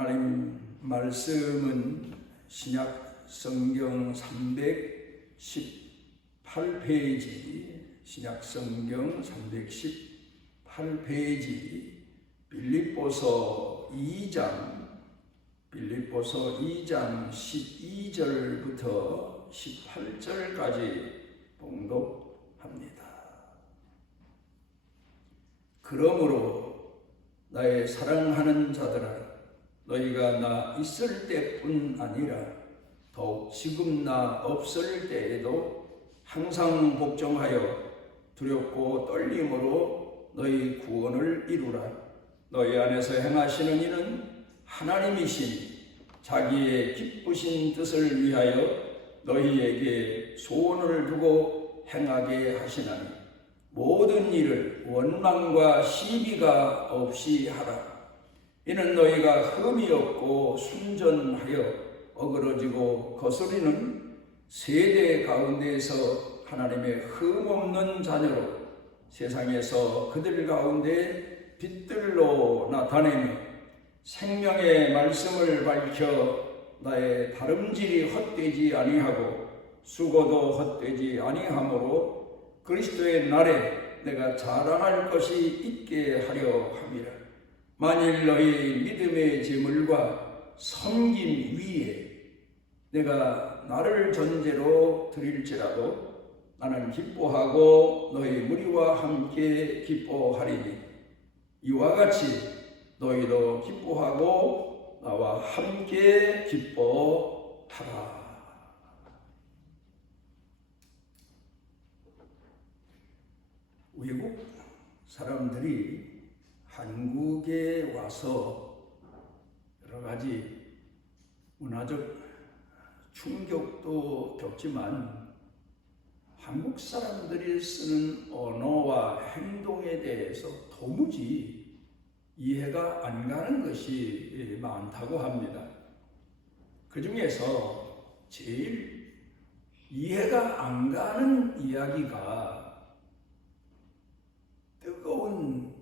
하나님 말씀은 신약 성경 318페이지, 신약 성경 318페이지 빌립보서 2장 12절부터 18절까지 봉독합니다. 그러므로 나의 사랑하는 자들아, 너희가 나 있을 때뿐 아니라 더욱 지금 나 없을 때에도 항상 복종하여 두렵고 떨림으로 너희 구원을 이루라. 너희 안에서 행하시는 이는 하나님이시니 자기의 기쁘신 뜻을 위하여 너희에게 소원을 두고 행하게 하시나니 모든 일을 원망과 시비가 없이 하라. 이는 너희가 흠이 없고 순전하여 어그러지고 거스리는 세대 가운데에서 하나님의 흠 없는 자녀로 세상에서 그들 가운데 빛들로 나타내며 생명의 말씀을 밝혀 나의 다름질이 헛되지 아니하고 수고도 헛되지 아니하므로 그리스도의 날에 내가 자랑할 것이 있게 하려 함이라. 만일 너희 믿음의 제물과 섬김 위에 내가 나를 전제로 드릴지라도 나는 기뻐하고 너희 무리와 함께 기뻐하리니 이와 같이 너희도 기뻐하고 나와 함께 기뻐하라. 외국 사람들이 한국에 와서 여러 가지 문화적 충격도 겪지만 한국 사람들이 쓰는 언어와 행동에 대해서 도무지 이해가 안 가는 것이 많다고 합니다. 그 중에서 제일 이해가 안 가는 이야기가 뜨거운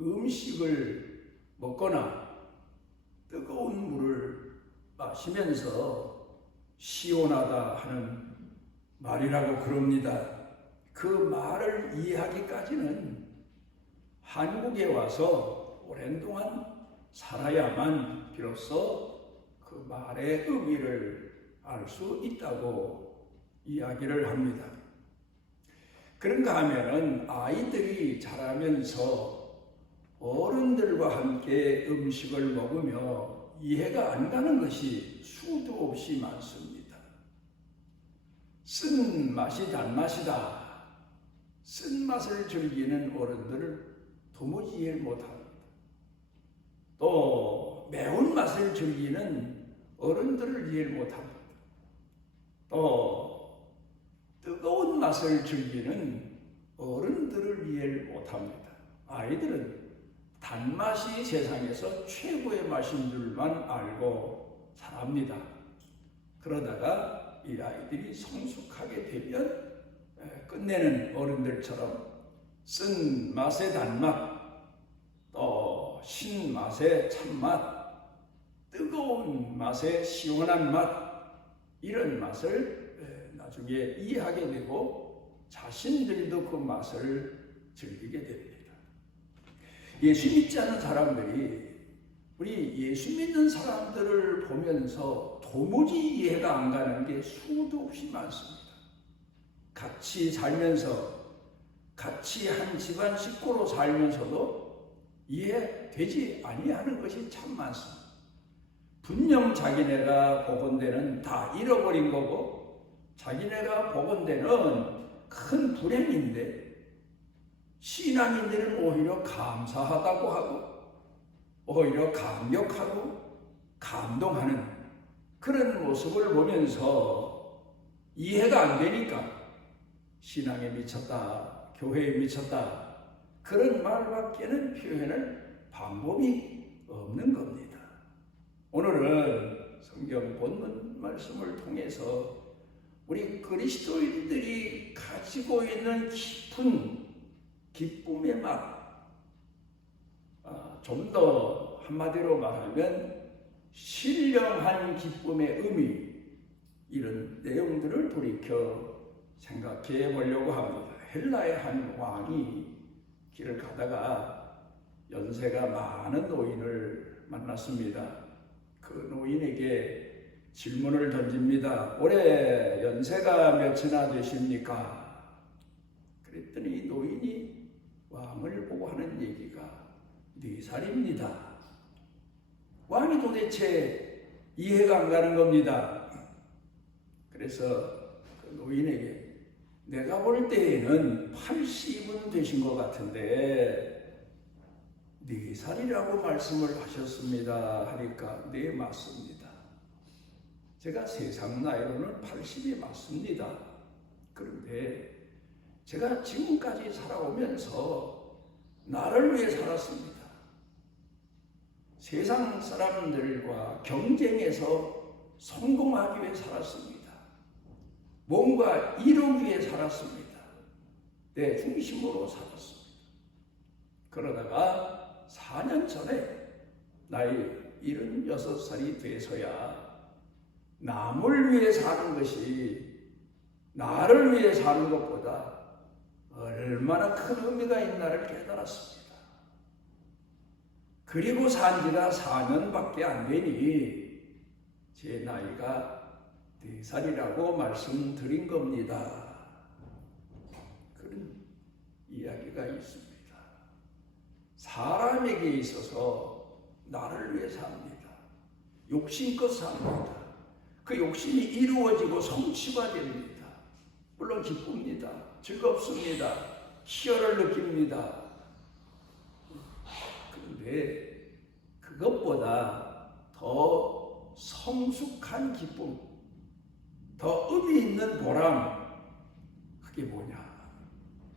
음식을 먹거나 뜨거운 물을 마시면서 시원하다 하는 말이라고 그럽니다. 그 말을 이해하기까지는 한국에 와서 오랜 동안 살아야만 비로소 그 말의 의미를 알 수 있다고 이야기를 합니다. 그런가 하면은 아이들이 자라면서 어른들과 함께 음식을 먹으며 이해가 안 가는 것이 수도 없이 많습니다. 쓴 맛이 단맛이다. 쓴 맛을 즐기는 어른들을 도무지 이해를 못합니다. 또 매운 맛을 즐기는 어른들을 이해를 못합니다. 또 뜨거운 맛을 즐기는 어른들을 이해를 못합니다. 아이들은 단맛이 세상에서 최고의 맛인 줄만 알고 자랍니다. 그러다가 이 아이들이 성숙하게 되면 끝내는 어른들처럼 쓴 맛의 단맛, 또 신맛의 참맛, 뜨거운 맛의 시원한 맛, 이런 맛을 나중에 이해하게 되고 자신들도 그 맛을 즐기게 됩니다. 예수 믿지 않는 사람들이 우리 예수 믿는 사람들을 보면서 도무지 이해가 안 가는 게 수도 없이 많습니다. 같이 살면서 같이 한 집안 식구로 살면서도 이해되지 아니하는 것이 참 많습니다. 분명 자기네가 복은 데는 다 잃어버린 거고 자기네가 복은 데는 큰 불행인데 신앙인들은 오히려 감사하다고 하고 오히려 감격하고 감동하는 그런 모습을 보면서 이해가 안 되니까 신앙에 미쳤다, 교회에 미쳤다 그런 말밖에는 표현할 방법이 없는 겁니다. 오늘은 성경 본문 말씀을 통해서 우리 그리스도인들이 가지고 있는 깊은 기쁨의 맛, 좀 더 한마디로 말하면 신령한 기쁨의 의미, 이런 내용들을 돌이켜 생각해 보려고 합니다. 헬라의 한 왕이 길을 가다가 연세가 많은 노인을 만났습니다. 그 노인에게 질문을 던집니다. 올해 연세가 몇이나 되십니까? 그랬더니 노인이 왕을 보고 하는 얘기가 4살입니다. 왕이 도대체 이해가 안 가는 겁니다. 그래서 그 노인에게 내가 볼 때에는 80은 되신 것 같은데 4살이라고 말씀을 하셨습니다 하니까 네, 맞습니다. 제가 세상 나이로는 80이 맞습니다. 그런데 제가 지금까지 살아오면서 나를 위해 살았습니다. 세상 사람들과 경쟁해서 성공하기 위해 살았습니다. 뭔가 이루기 위해 살았습니다. 내 중심으로 살았습니다. 그러다가 4년 전에 나이 76살이 돼서야 남을 위해 사는 것이 나를 위해 사는 것보다 얼마나 큰 의미가 있나를 깨달았습니다. 그리고 산 지가 4년밖에 안 되니 제 나이가 4살이라고 말씀드린 겁니다. 그런 이야기가 있습니다. 사람에게 있어서 나를 위해 삽니다. 욕심껏 삽니다. 그 욕심이 이루어지고 성취가 됩니다. 물론 기쁩니다. 즐겁습니다. 희열을 느낍니다. 그런데 그것보다 더 성숙한 기쁨, 더 의미 있는 보람, 그게 뭐냐?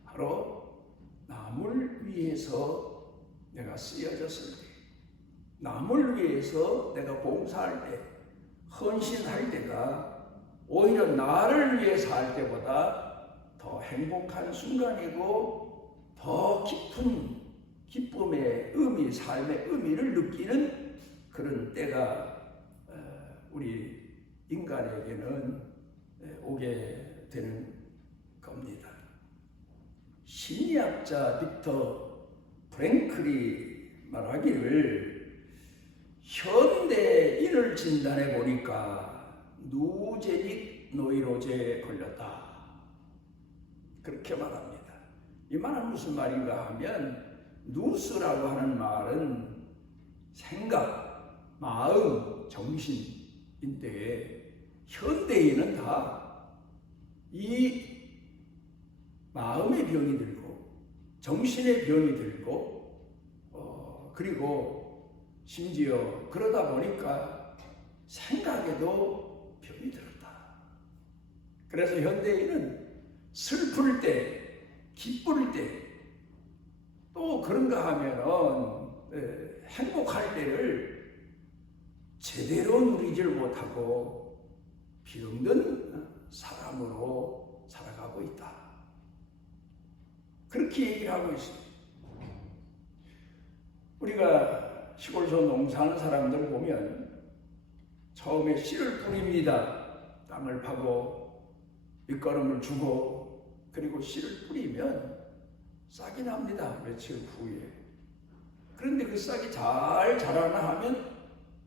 바로 남을 위해서 내가 쓰여졌을 때, 남을 위해서 내가 봉사할 때, 헌신할 때가 오히려 나를 위해 살 때보다 더 행복한 순간이고 더 깊은 기쁨의 의미, 삶의 의미를 느끼는 그런 때가 우리 인간에게는 오게 되는 겁니다. 심리학자 빅터 프랭클이 말하기를 현대인을 진단해 보니까 누제닉 노이로제에 걸렸다. 그렇게 말합니다. 이 말은 무슨 말인가 하면 누스라고 하는 말은 생각, 마음, 정신인데 현대인은 다 이 마음의 병이 들고 정신의 병이 들고 그리고 심지어 그러다 보니까 생각에도 병이 들었다. 그래서 현대인은 슬플 때, 기쁠 때, 또 그런가 하면은 행복할 때를 제대로 누리질 못하고 병든 사람으로 살아가고 있다. 그렇게 얘기를 하고 있습니다. 우리가 시골에서 농사하는 사람들 보면 처음에 씨를 뿌립니다. 땅을 파고 밑거름을 주고 그리고 씨를 뿌리면 싹이 납니다. 며칠 후에. 그런데 그 싹이 잘 자라나 하면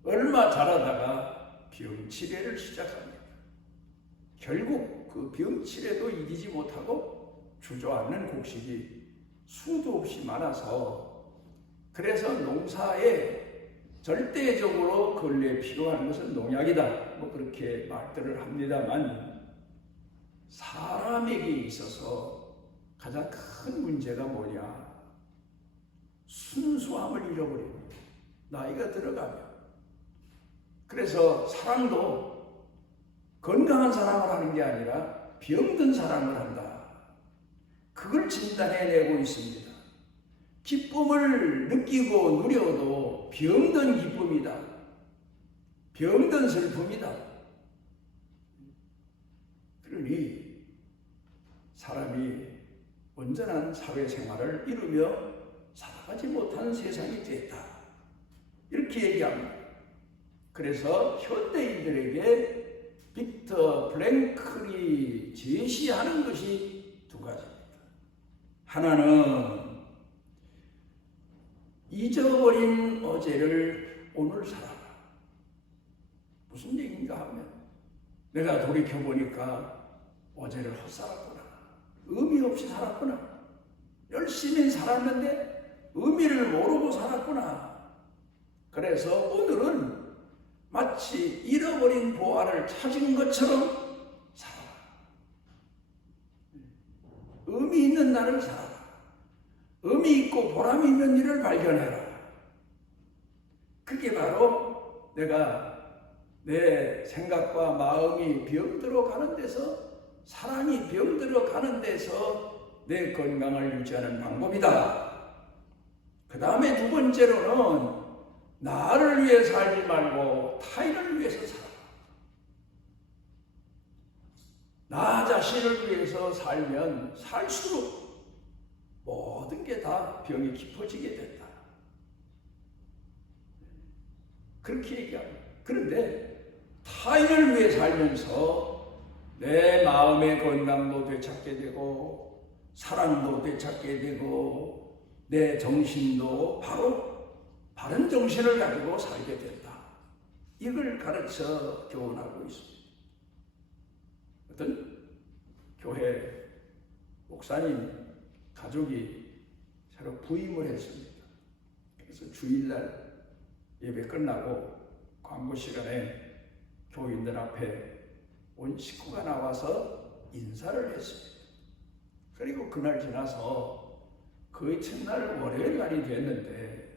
얼마 자라다가 병치레를 시작합니다. 결국 그 병치레도 이기지 못하고 주저앉는 곡식이 수도 없이 많아서 그래서 농사에 절대적으로 근래에 필요한 것은 농약이다. 뭐 그렇게 말들을 합니다만 사람에게 있어서 가장 큰 문제가 뭐냐? 순수함을 잃어버립니다. 나이가 들어가면. 그래서 사랑도 건강한 사랑을 하는 게 아니라 병든 사랑을 한다. 그걸 진단해내고 있습니다. 기쁨을 느끼고 누려도 병든 기쁨이다. 병든 슬픔이다. 그러니 사람이 온전한 사회생활을 이루며 살아가지 못하는 세상이 됐다. 이렇게 얘기합니다. 그래서 현대인들에게 빅터 프랭클이 제시하는 것이 두 가지입니다. 하나는 잊어버린 어제를 오늘 살아라. 무슨 얘기인가 하면 내가 돌이켜보니까 어제를 헛살았구나. 의미 없이 살았구나. 열심히 살았는데 의미를 모르고 살았구나. 그래서 오늘은 마치 잃어버린 보화를 찾은 것처럼 살아라. 의미 있는 날을 살아라. 의미 있고 보람 있는 일을 발견해라. 그게 바로 내가 내 생각과 마음이 병들어 가는 데서, 사랑이 병들어 가는 데서 내 건강을 유지하는 방법이다. 그 다음에 두 번째로는 나를 위해 살지 말고 타인을 위해서 살아. 나 자신을 위해서 살면 살수록 모든 게 다 병이 깊어지게 된다. 그렇게 얘기합니다. 그런데 타인을 위해 살면서 내 마음의 건강도 되찾게 되고 사랑도 되찾게 되고 내 정신도 바로 바른 정신을 가지고 살게 된다. 이걸 가르쳐 교훈하고 있습니다. 어떤 교회 목사님 가족이 새로 부임을 했습니다. 그래서 주일날 예배 끝나고 광고 시간에 교인들 앞에 온 식구가 나와서 인사를 했습니다. 그리고 그날 지나서 거의 첫날 월요일 날이 됐는데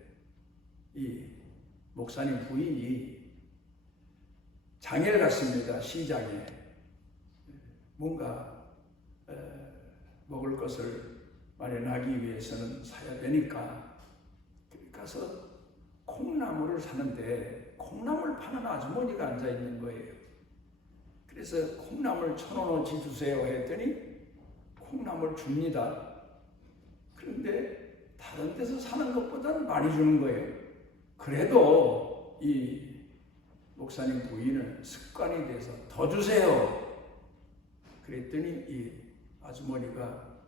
이 목사님 부인이 장을 갔습니다. 시장에 뭔가 먹을 것을 마련하기 위해서는 사야 되니까 가서 콩나물을 사는데 콩나물 파는 아주머니가 앉아있는 거예요. 그래서 콩나물 1,000원어치 주세요 했더니 콩나물 줍니다. 그런데 다른 데서 사는 것보다는 많이 주는 거예요. 그래도 이 목사님 부인은 습관이 돼서 더 주세요. 그랬더니 이 아주머니가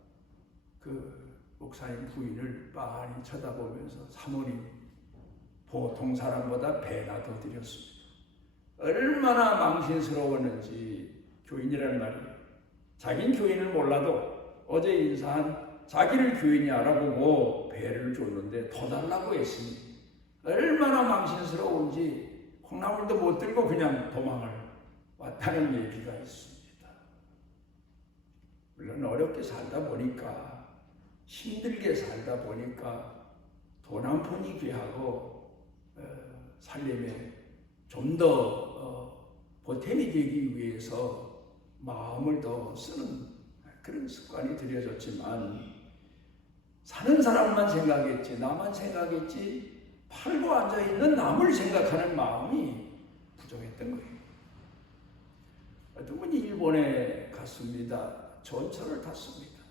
그 목사님 부인을 빤히 쳐다보면서 사모님 보통 사람보다 배나 더 드렸습니다. 얼마나 망신스러웠는지 교인이라는 말이 자기는 교인을 몰라도 어제 인사한 자기를 교인이 알아보고 배를 줬는데 더 달라고 했으니 얼마나 망신스러운지 콩나물도 못 들고 그냥 도망을 왔다는 얘기가 있습니다. 물론 어렵게 살다 보니까 힘들게 살다 보니까 돈 한 푼이 귀하고 살림에 좀 더 보탬이 되기 위해서 마음을 더 쓰는 그런 습관이 들여졌지만 사는 사람만 생각했지 나만 생각했지 팔고 앉아있는 남을 생각하는 마음이 부족했던 거예요. 어떤 분이 일본에 갔습니다. 전철을 탔습니다.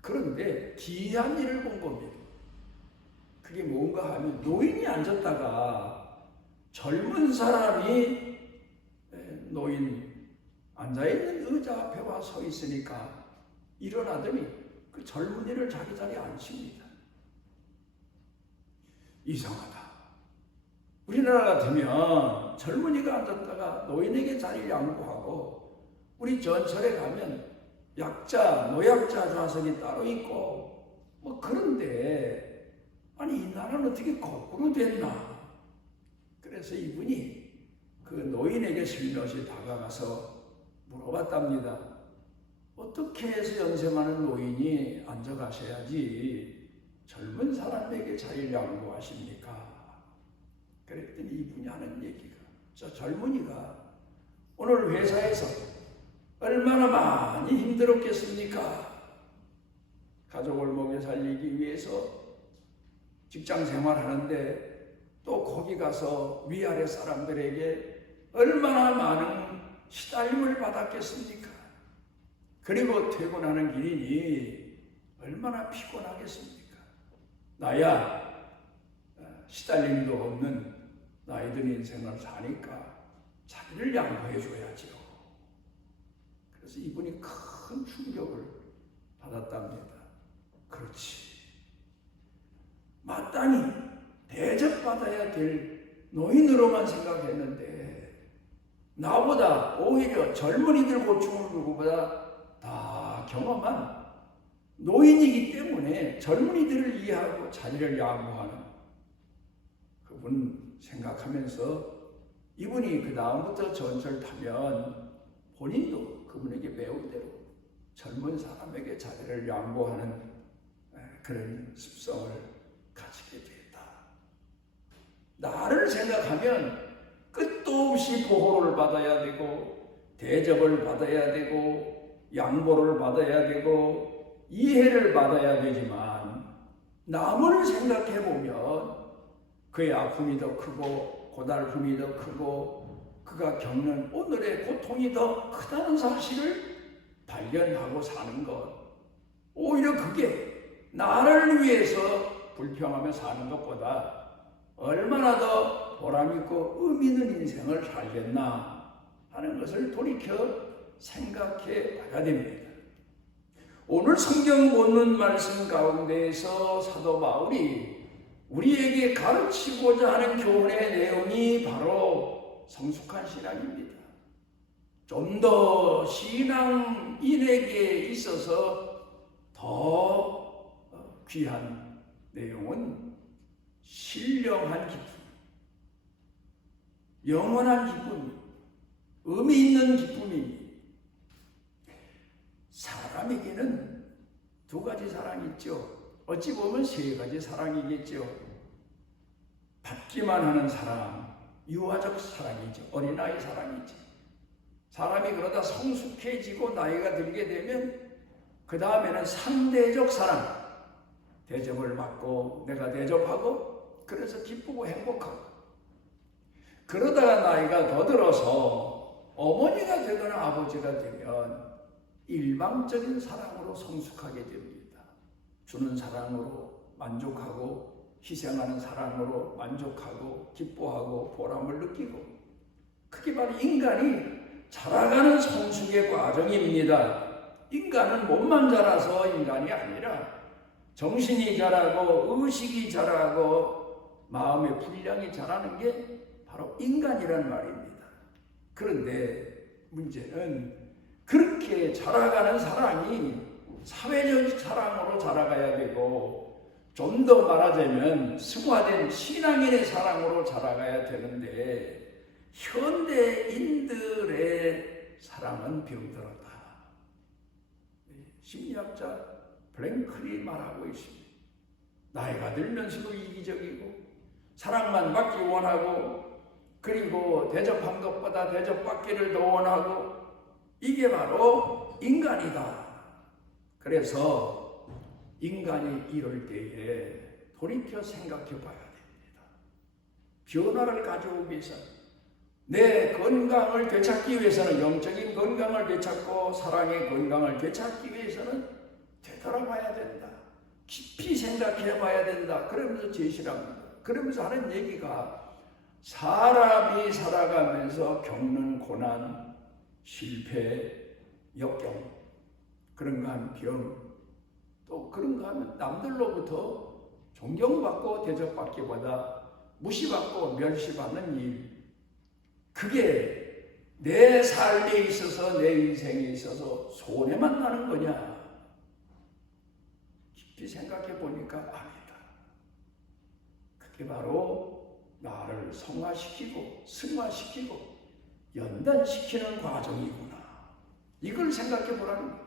그런데 기이한 일을 본 겁니다. 그게 뭔가 하면 노인이 앉았다가 젊은 사람이 노인 앉아있는 의자 앞에 와 서 있으니까 일어나더니 그 젊은이를 자기 자리에 앉힙니다. 이상하다. 우리나라 같으면 젊은이가 앉았다가 노인에게 자리를 양보하고 우리 전철에 가면 약자, 노약자 좌석이 따로 있고 뭐 그런데 아니 이 나라는 어떻게 거꾸로 됐나? 그래서 이분이 그 노인에게 슬며시 다가가서 물어봤답니다. 어떻게 해서 연세 많은 노인이 앉아가셔야지 젊은 사람에게 자리를 양보하십니까? 그랬더니 이분이 하는 얘기가 저 젊은이가 오늘 회사에서 얼마나 많이 힘들었겠습니까? 가족을 먹여 살리기 위해서 직장 생활하는데 또 거기 가서 위아래 사람들에게 얼마나 많은 시달림을 받았겠습니까? 그리고 퇴근하는 길이니 얼마나 피곤하겠습니까? 나야 시달림도 없는 나이 든 인생을 사니까 자기를 양보해 줘야지요. 그래서 이분이 큰 충격을 받았답니다. 그렇지. 마땅히 대접받아야 될 노인으로만 생각했는데 나보다 오히려 젊은이들 고충을 누구보다 다 경험한 노인이기 때문에 젊은이들을 이해하고 자기를 양보하는 그분 생각하면서 이분이 그 다음부터 전철 타면 본인도 그분에게 배운 대로 젊은 사람에게 자기를 양보하는 그런 습성을 가지게 됐다. 나를 생각하면 끝도 없이 보호를 받아야 되고 대접을 받아야 되고 양보를 받아야 되고 이해를 받아야 되지만 남을 생각해 보면 그의 아픔이 더 크고 고달픔이 더 크고 그가 겪는 오늘의 고통이 더 크다는 사실을 발견하고 사는 것, 오히려 그게 나를 위해서 불평하며 사는 것보다 얼마나 더 보람있고 의미 있는 인생을 살겠나 하는 것을 돌이켜 생각해 봐야 됩니다. 오늘 성경 본문 말씀 가운데에서 사도 바울이 우리에게 가르치고자 하는 교훈의 내용이 바로 성숙한 신앙입니다. 좀 더 신앙인에게 있어서 더 귀한 내용은 신령한 기쁨, 영원한 기쁨, 의미 있는 기쁨입니다. 사람에게는 두 가지 사랑이 있죠. 어찌 보면 세 가지 사랑이겠죠. 받기만 하는 사랑, 유아적 사랑이죠. 어린아이 사랑이죠. 사람이 그러다 성숙해지고 나이가 들게 되면 그 다음에는 상대적 사랑, 대접을 받고 내가 대접하고 그래서 기쁘고 행복하고 그러다가 나이가 더 들어서 어머니가 되거나 아버지가 되면 일방적인 사랑으로 성숙하게 됩니다. 주는 사랑으로 만족하고 희생하는 사랑으로 만족하고 기뻐하고 보람을 느끼고 그게 바로 인간이 자라가는 성숙의 과정입니다. 인간은 몸만 자라서 인간이 아니라 정신이 자라고 의식이 자라고 마음의 분량이 자라는 게 바로 인간이란 말입니다. 그런데 문제는 그렇게 자라가는 사랑이 사회적 사랑으로 자라가야 되고 좀 더 말하자면 승화된 신앙인의 사랑으로 자라가야 되는데 현대인들의 사랑은 병들었다. 심리학자 블랭클이 말하고 있습니다. 나이가 들면서도 이기적이고 사랑만 받기 원하고 그리고 대접한 것보다 대접받기를 더 원하고 이게 바로 인간이다. 그래서 인간이 이럴 때에 돌이켜 생각해 봐야 됩니다. 변화를 가져오기 위해서 내 건강을 되찾기 위해서는 영적인 건강을 되찾고 사랑의 건강을 되찾기 위해서는 되돌아봐야 된다. 깊이 생각해 봐야 된다. 그러면서 제시를 합니다. 그러면서 하는 얘기가 사람이 살아가면서 겪는 고난, 실패, 역경, 그런가 하면 병, 또 그런가 하면 남들로부터 존경받고 대접받기보다 무시받고 멸시받는 일, 그게 내 삶에 있어서 내 인생에 있어서 손해만 나는 거냐? 깊이 생각해 보니까 아니다. 그게 바로 나를 성화시키고 승화시키고 연단시키는 과정이구나. 이걸 생각해 보라는 거예요.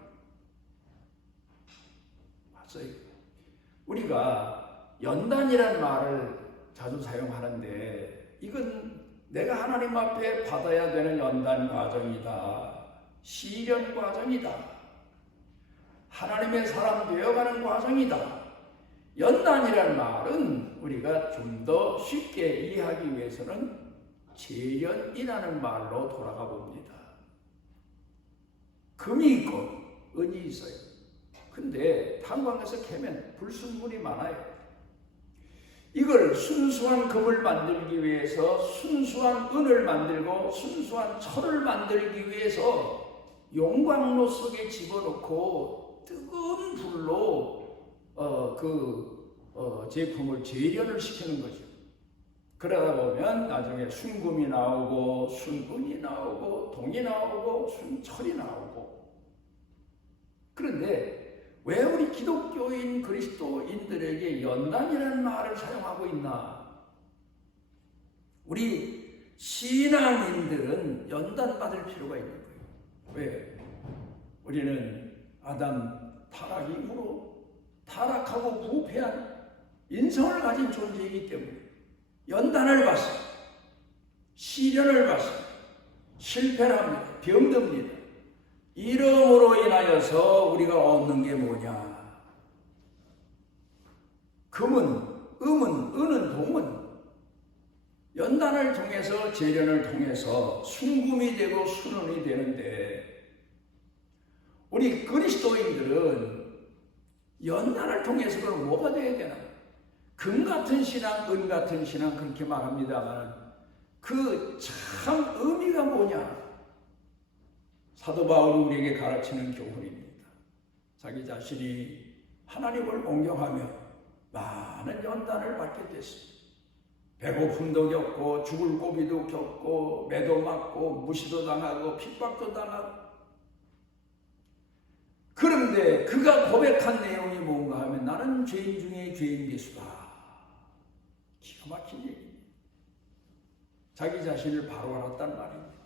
맞아요. 우리가 연단이란 말을 자주 사용하는데 이건 내가 하나님 앞에 받아야 되는 연단 과정이다. 시련 과정이다. 하나님의 사람 되어가는 과정이다. 연단이란 말은 우리가 좀 더 쉽게 이해하기 위해서는 재연이라는 말로 돌아가 봅니다. 금이 있고 은이 있어요. 근데 탄광에서 캐면 불순물이 많아요. 이걸 순수한 금을 만들기 위해서 순수한 은을 만들고 순수한 철을 만들기 위해서 용광로 속에 집어넣고 뜨거운 불로 제품을 재련을 시키는 거죠. 그러다 보면 나중에 순금이 나오고 순은이 나오고 동이 나오고 순철이 나오고. 그런데 왜 우리 기독교인 그리스도인들에게 연단이라는 말을 사용하고 있나? 우리 신앙인들은 연단받을 필요가 있는 거예요. 왜? 우리는 아담 타락 이후로 타락하고 부패한 인성을 가진 존재이기 때문에 연단을 받습니다. 시련을 받습니다. 실패를 합니다. 병듭니다. 이름으로 인하여서 우리가 얻는 게 뭐냐? 금은, 음은, 은은, 동은 연단을 통해서 재련을 통해서 순금이 되고 순은이 되는데 우리 그리스도인들은 연단을 통해서 그럼 뭐가 돼야 되나? 금 같은 신앙, 은 같은 신앙 그렇게 말합니다만 그 참 의미가 뭐냐? 사도 바울이 우리에게 가르치는 교훈입니다. 자기 자신이 하나님을 공경하며 많은 연단을 받게 됐습니다. 배고픔도 겪고 죽을 고비도 겪고 매도 맞고 무시도 당하고 핍박도 당하고. 그런데 그가 고백한 내용이 뭔가 하면 나는 죄인 중에 죄인 예수다. 기가 막힌 얘기입니다. 자기 자신을 바로 알았단 말입니다.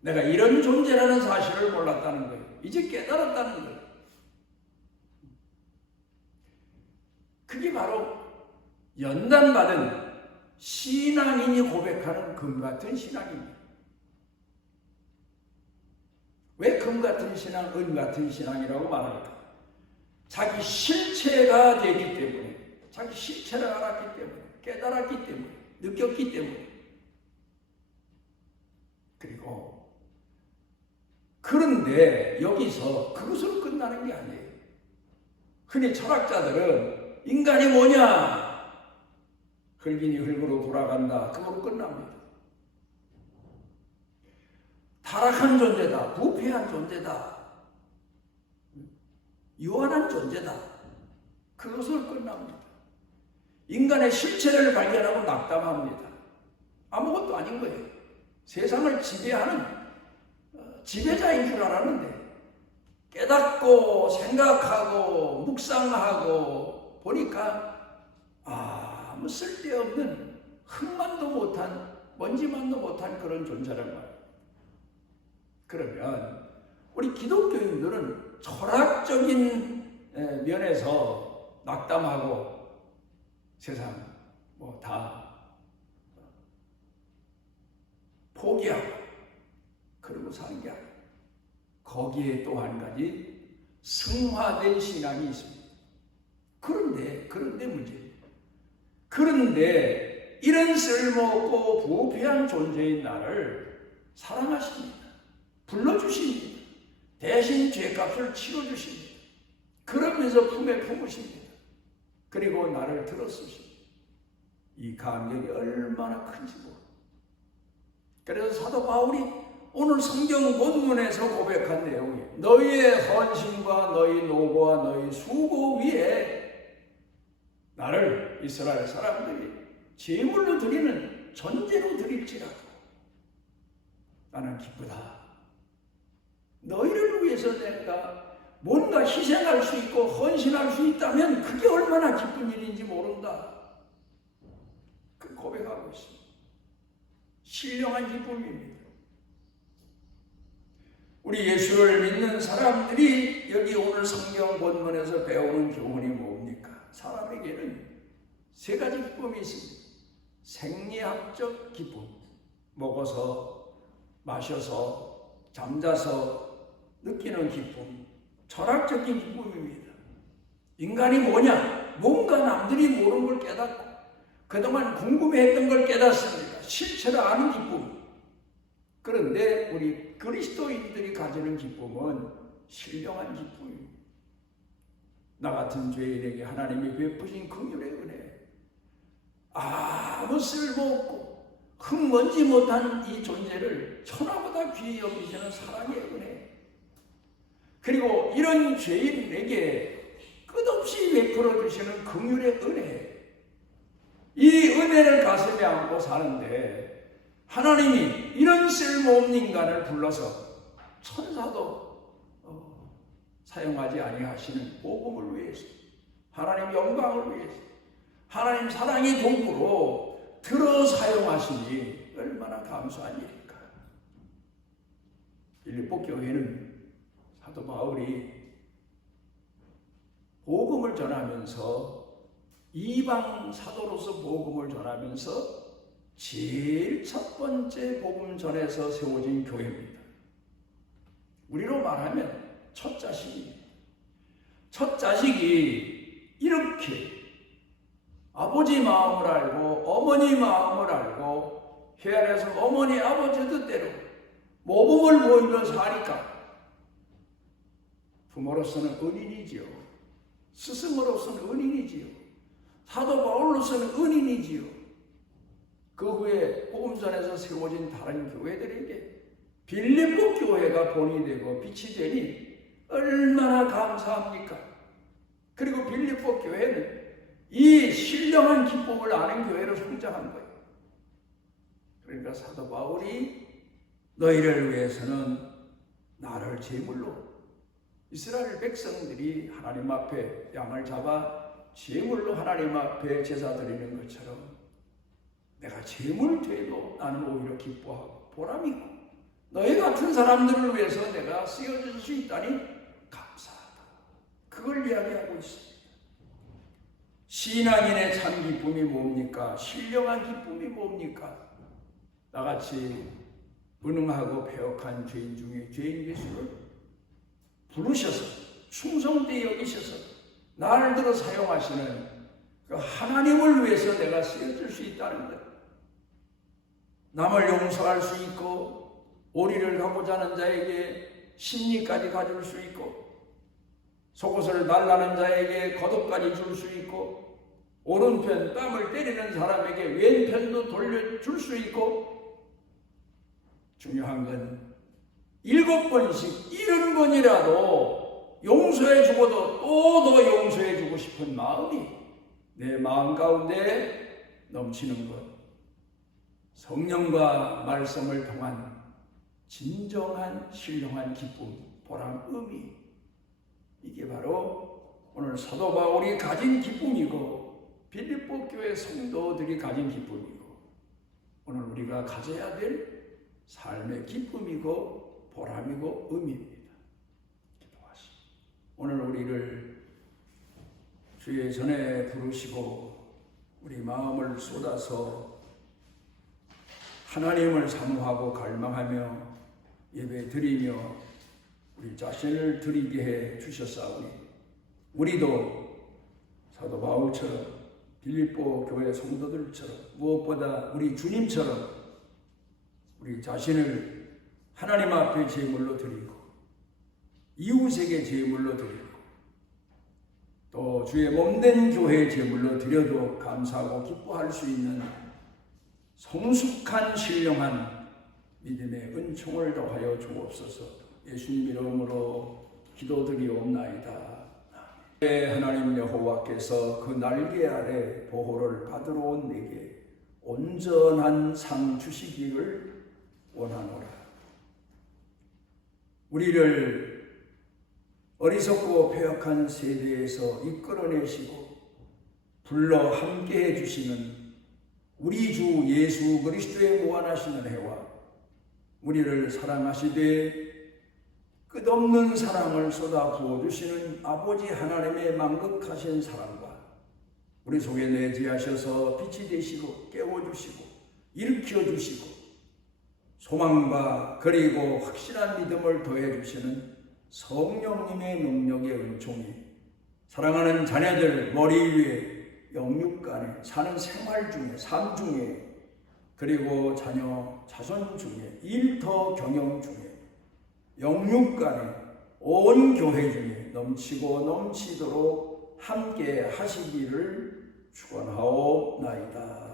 내가 이런 존재라는 사실을 몰랐다는 거예요. 이제 깨달았다는 거예요. 그게 바로 연단받은 신앙인이 고백하는 금 같은 신앙입니다. 왜 금 같은 신앙, 은 같은 신앙이라고 말합니까? 자기 실체가 되기 때문에, 자기 실체를 알았기 때문에, 깨달았기 때문에, 느꼈기 때문에. 그리고 그런데 여기서 그것으로 끝나는 게 아니에요. 흔히 철학자들은 인간이 뭐냐? 흙이니 흙으로 돌아간다. 그걸로 끝납니다. 타락한 존재다. 부패한 존재다. 유한한 존재다. 그것으로 끝납니다. 인간의 실체를 발견하고 낙담합니다. 아무것도 아닌 거예요. 세상을 지배하는 지배자인 줄 알았는데 깨닫고 생각하고 묵상하고 보니까 아무 쓸데없는 흙만도 못한 먼지만도 못한 그런 존재란 말이에요. 그러면 우리 기독교인들은 철학적인 면에서 낙담하고 세상 다 포기하고 그러고 사는 게 아니에요. 거기에 또 한 가지 승화된 신앙이 있습니다. 그런데 문제입니다. 그런데 이런 쓸모없고 부패한 존재인 나를 사랑하십니다. 불러주십니다. 대신 죄값을 치러주십니다. 그러면서 품에 품으십니다. 그리고 나를 들어쓰십니다. 이 감격이 얼마나 큰지 모릅니다. 그래서 사도 바울이 오늘 성경 본문에서 고백한 내용이 너희의 헌신과 너희 노고와 너희 수고 위에 나를 이스라엘 사람들이 제물로 드리는 전제로 드릴지라도 나는 기쁘다. 너희를 위해서 내가 뭔가 희생할 수 있고 헌신할 수 있다면 그게 얼마나 기쁜 일인지 모른다. 그 고백하고 있습니다. 신령한 기쁨입니다. 우리 예수를 믿는 사람들이 여기 오늘 성경 본문에서 배우는 교훈이 뭡니까? 사람에게는 세 가지 기쁨이 있습니다. 생리학적 기쁨, 먹어서 마셔서 잠자서 느끼는 기쁨, 철학적인 기쁨입니다. 인간이 뭐냐? 뭔가 남들이 모르는 걸 깨닫고 그동안 궁금해했던 걸 깨닫습니다. 실체를 아는 기쁨. 그런데 우리 그리스도인들이 가지는 기쁨은 신령한 기쁨입니다. 나 같은 죄인에게 하나님이 베푸신 긍휼의 은혜, 아무 쓸모없고 흙먼지 못한 이 존재를 천하보다 귀히 여기시는 사랑의 은혜, 그리고 이런 죄인에게 끝없이 베풀어 주시는 긍휼의 은혜, 이 은혜를 가슴에 안고 사는데 하나님이 이런 쓸모없는 인간을 불러서 천사도 사용하지 아니하시는 복음을 위해서, 하나님 영광을 위해서, 하나님 사랑의 도구로 들어 사용하시니 얼마나 감사한 일일까. 빌립보 교회는 사도 바울이 복음을 전하면서, 이방 사도로서 복음을 전하면서 제일 첫 번째 복음 전에서 세워진 교회입니다. 우리로 말하면 첫 자식입니다. 첫 자식이 이렇게 아버지 마음을 알고 어머니 마음을 알고 헤아려서 어머니 아버지 뜻대로 모범을 보이며 사니까 부모로서는 은인이지요. 스승으로서는 은인이지요. 사도 바울로서는 은인이지요. 그 후에 복음전에서 세워진 다른 교회들에게 빌립보 교회가 본이 되고 빛이 되니 얼마나 감사합니까? 그리고 빌립보 교회는 이 신령한 기쁨을 아는 교회로 성장한 거예요. 그러니까 사도 바울이 너희를 위해서는 나를 제물로, 이스라엘 백성들이 하나님 앞에 양을 잡아 제물로 하나님 앞에 제사 드리는 것처럼 내가 제물 돼도 나는 오히려 기뻐하고 보람이고, 너희 같은 사람들을 위해서 내가 쓰여질 수 있다니 감사하다. 그걸 이야기하고 있습니다. 신앙인의 참 기쁨이 뭡니까? 신령한 기쁨이 뭡니까? 나같이 무능하고 패역한 죄인 중에 죄인 예수를 부르셔서 충성되게 여기셔서 나를 들어 사용하시는 그 하나님을 위해서 내가 쓰여질 수 있다는 것. 남을 용서할 수 있고, 오리를 가고자 하는 자에게 심리까지 가질 수 있고, 속옷을 달라는 자에게 겉옷까지 줄 수 있고, 오른편 뺨을 때리는 사람에게 왼편도 돌려줄 수 있고, 중요한 건 7번씩 70번이라도 용서해 주고도 또 더 용서해 주고 싶은 마음이 내 마음 가운데 넘치는 것, 성령과 말씀을 통한 진정한 신령한 기쁨, 보람, 의미, 이게 바로 오늘 사도 바울이 가진 기쁨이고 빌립보 교회 성도들이 가진 기쁨이고 오늘 우리가 가져야 될 삶의 기쁨이고 보람이고 의미입니다. 기도하시오. 오늘 우리를 주의 전에 부르시고 우리 마음을 쏟아서 하나님을 사모하고 갈망하며 예배 드리며 우리 자신을 드리게 해 주셨사오니 우리도 사도 바울처럼 빌립보 교회 성도들처럼 무엇보다 우리 주님처럼 우리 자신을 하나님 앞에 제물로 드리고 이웃에게 제물로 드리고 또 주의 몸된 교회 제물로 드려도 감사하고 기뻐할 수 있는 성숙한 신령한 믿음의 은총을 더하여 주옵소서. 예수님 이름으로 기도드리옵나이다. 하나님 여호와께서 그 날개 아래 보호를 받으러 온 내게 온전한 상 주시기를 원하노라. 우리를 어리석고 패역한 세대에서 이끌어내시고 불러 함께해 주시는 우리 주 예수 그리스도의 무한하신 은혜와 우리를 사랑하시되 끝없는 사랑을 쏟아 부어주시는 아버지 하나님의 만극하신 사랑과 우리 속에 내재하셔서 빛이 되시고 깨워주시고 일으켜주시고 소망과 그리고 확실한 믿음을 더해주시는 성령님의 능력의 은총이 사랑하는 자녀들 머리 위에 영육간에 사는 생활 중에 삶 중에 그리고 자녀 자손 중에 일터 경영 중에 영육간에 온 교회 중에 넘치고 넘치도록 함께 하시기를 축원하옵나이다.